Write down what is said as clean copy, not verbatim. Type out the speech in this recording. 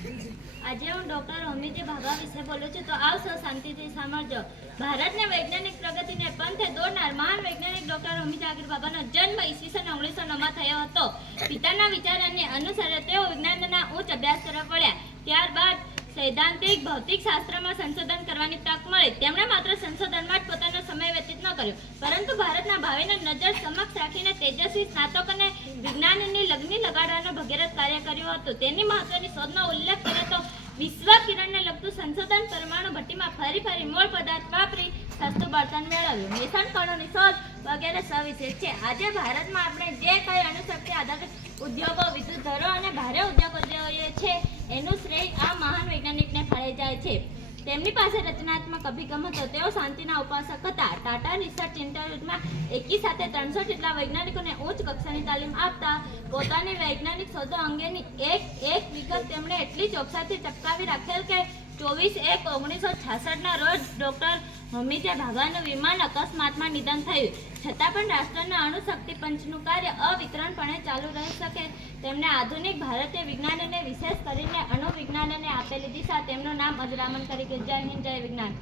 આજે હું ડોક્ટર હોમીજી ભાભા વિશે બોલું છું, તો આવ સૌ શાંતિથી સાંભળજો। ભારતને વૈજ્ઞાનિક પ્રગતિને પંથે દોરનાર મહાન વૈજ્ઞાનિક ડોક્ટર હોમીજી આગર ભાભાનો જન્મ ઈસવીસન 1909માં થયો હતો। પિતાના વિચારોને અનુસાર તેઓ વિજ્ઞાનના ઉચ્ચ અભ્યાસ તરફ વળ્યા। ત્યારબાદ સૈદ્ધાંતિક ભૌતિક શાસ્ત્રમાં સંશોધન કરવાની તક મળી। તેમણે માત્ર સંશોધનમાં જ પોતાનો સમય વ્યતીત ન કર્યો, પરંતુ ભારતના ભાવિને નજર સમક્ષ રાખીને તેજસ્વી સ્નાતકોને વિજ્ઞાનની લગ્ની લગાડવાનું ભગીરથ કાર્ય કર્યું હતું। તેની મહત્વની શોધનો ઉલ્લેખ કરે તો વિશ્વ કિરણને લગતું સંશોધન પરમાણુ ભઠ્ઠીમાં ફરી મૂળ પદાર્થ વાપરી સસ્તું બળતણ મેળવ્યું, મિશન કણોની શોધ વગેરે સવિશેષ છે। આજે ભારતમાં આપણે જે કંઈ અણુશક્તિ આધારિત ઉદ્યોગો, વિદ્યુત ધરો અને ભારે ઉદ્યોગો છે, એનું શ્રેય આ મહાન વૈજ્ઞાનિકને ફાળે જાય છે। તેમની પાસે રચનાત્મક અભિગમ હતો। તેઓ શાંતિના ઉપાસક હતા। ટાટા રિસર્ચ ઇન્સ્ટિટ્યૂટમાં એકી સાથે 300 જેટલા વૈજ્ઞાનિકોને ઉચ્ચ કક્ષાની તાલીમ આપતા પોતાની વૈજ્ઞાનિક શોધો અંગેની એક વિગત તેમણે એટલી ચોકસાઈથી ચપકાવી રાખેલ કે 24/1/1966ના રોજ ડોક્ટર હોમીજી ભાભાનું વિમાન અકસ્માતમાં નિધન થયું। છતાં પણ રાષ્ટ્રના અણુશક્તિ પંચનું કાર્ય અવિતરણપણે ચાલુ રહી શકે તેમણે આધુનિક ભારતીય વિજ્ઞાનને વિશેષ કરીને અણુ વિજ્ઞાનને આપેલી દિશા તેમનું નામ અજરામન કરી ગયું। જય હિન્દ, જય વિજ્ઞાન।